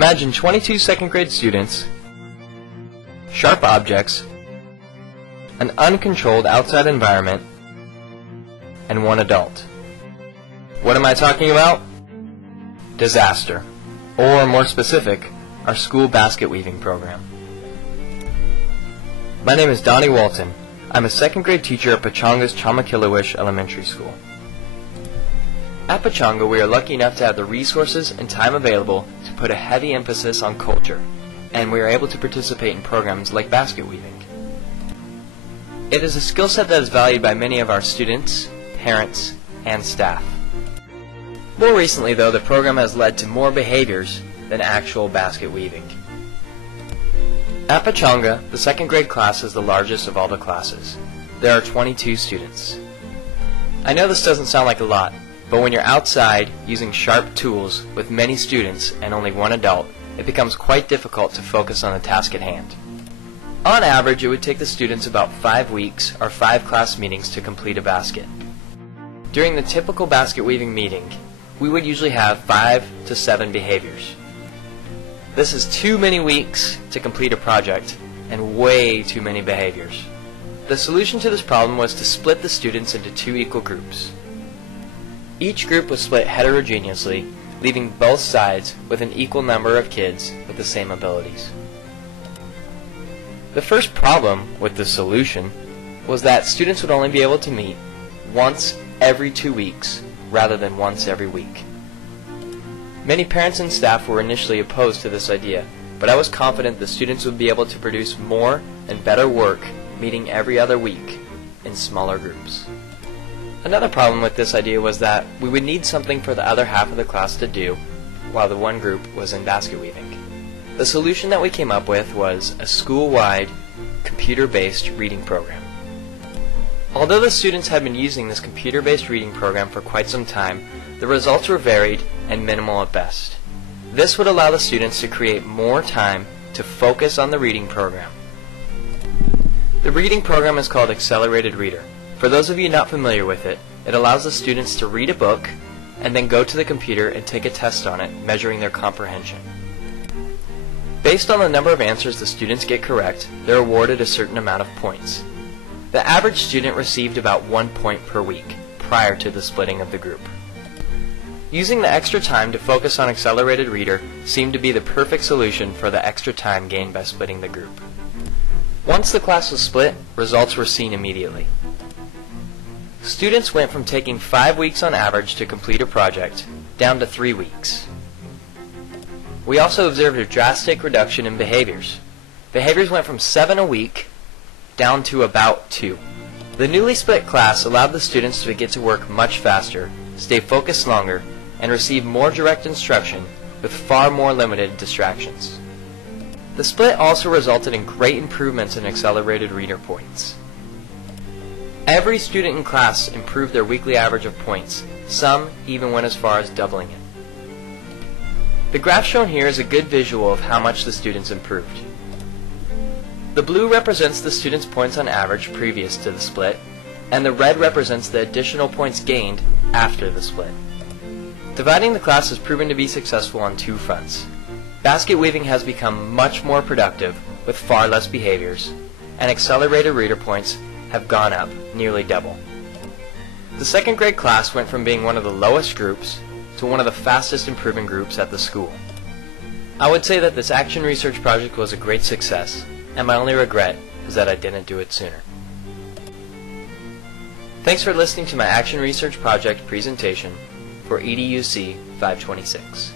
Imagine 22 second grade students, sharp objects, an uncontrolled outside environment, and one adult. What am I talking about? Disaster. Or more specific, our school basket weaving program. My name is Donnie Walton. I'm a second grade teacher at Pechonga's Chamakilawish Elementary School. At Pechonga, we are lucky enough to have the resources and time available to put a heavy emphasis on culture, and we are able to participate in programs like basket weaving. It is a skill set that is valued by many of our students, parents, and staff. More recently, though, the program has led to more behaviors than actual basket weaving. At Pechonga, the second grade class is the largest of all the classes. There are 22 students. I know this doesn't sound like a lot, but when you're outside using sharp tools with many students and only one adult, it becomes quite difficult to focus on the task at hand. On average, it would take the students about 5 weeks or 5 class meetings to complete a basket. During the typical basket weaving meeting, we would usually have 5 to 7 behaviors. This is too many weeks to complete a project and way too many behaviors. The solution to this problem was to split the students into 2 equal groups. Each group was split heterogeneously, leaving both sides with an equal number of kids with the same abilities. The first problem with this solution was that students would only be able to meet once every 2 weeks rather than once every week. Many parents and staff were initially opposed to this idea, but I was confident the students would be able to produce more and better work meeting every other week in smaller groups. Another problem with this idea was that we would need something for the other half of the class to do while the one group was in basket weaving. The solution that we came up with was a school-wide, computer-based reading program. Although the students had been using this computer-based reading program for quite some time, the results were varied and minimal at best. This would allow the students to create more time to focus on the reading program. The reading program is called Accelerated Reader. For those of you not familiar with it, it allows the students to read a book and then go to the computer and take a test on it, measuring their comprehension. Based on the number of answers the students get correct, they're awarded a certain amount of points. The average student received about 1 point per week prior to the splitting of the group. Using the extra time to focus on Accelerated Reader seemed to be the perfect solution for the extra time gained by splitting the group. Once the class was split, results were seen immediately. Students went from taking 5 weeks on average to complete a project down to 3 weeks. We also observed a drastic reduction in behaviors. Behaviors went from 7 a week down to about 2. The newly split class allowed the students to get to work much faster, stay focused longer, and receive more direct instruction with far more limited distractions. The split also resulted in great improvements in Accelerated Reader points. Every student in class improved their weekly average of points, some even went as far as doubling it. The graph shown here is a good visual of how much the students improved. The blue represents the students' points on average previous to the split, and the red represents the additional points gained after the split. Dividing the class has proven to be successful on 2 fronts. Basket weaving has become much more productive with far less behaviors, and Accelerated Reader points have gone up nearly double. The second grade class went from being one of the lowest groups to one of the fastest improving groups at the school. I would say that this action research project was a great success, and my only regret is that I didn't do it sooner. Thanks for listening to my action research project presentation for EDUC 526.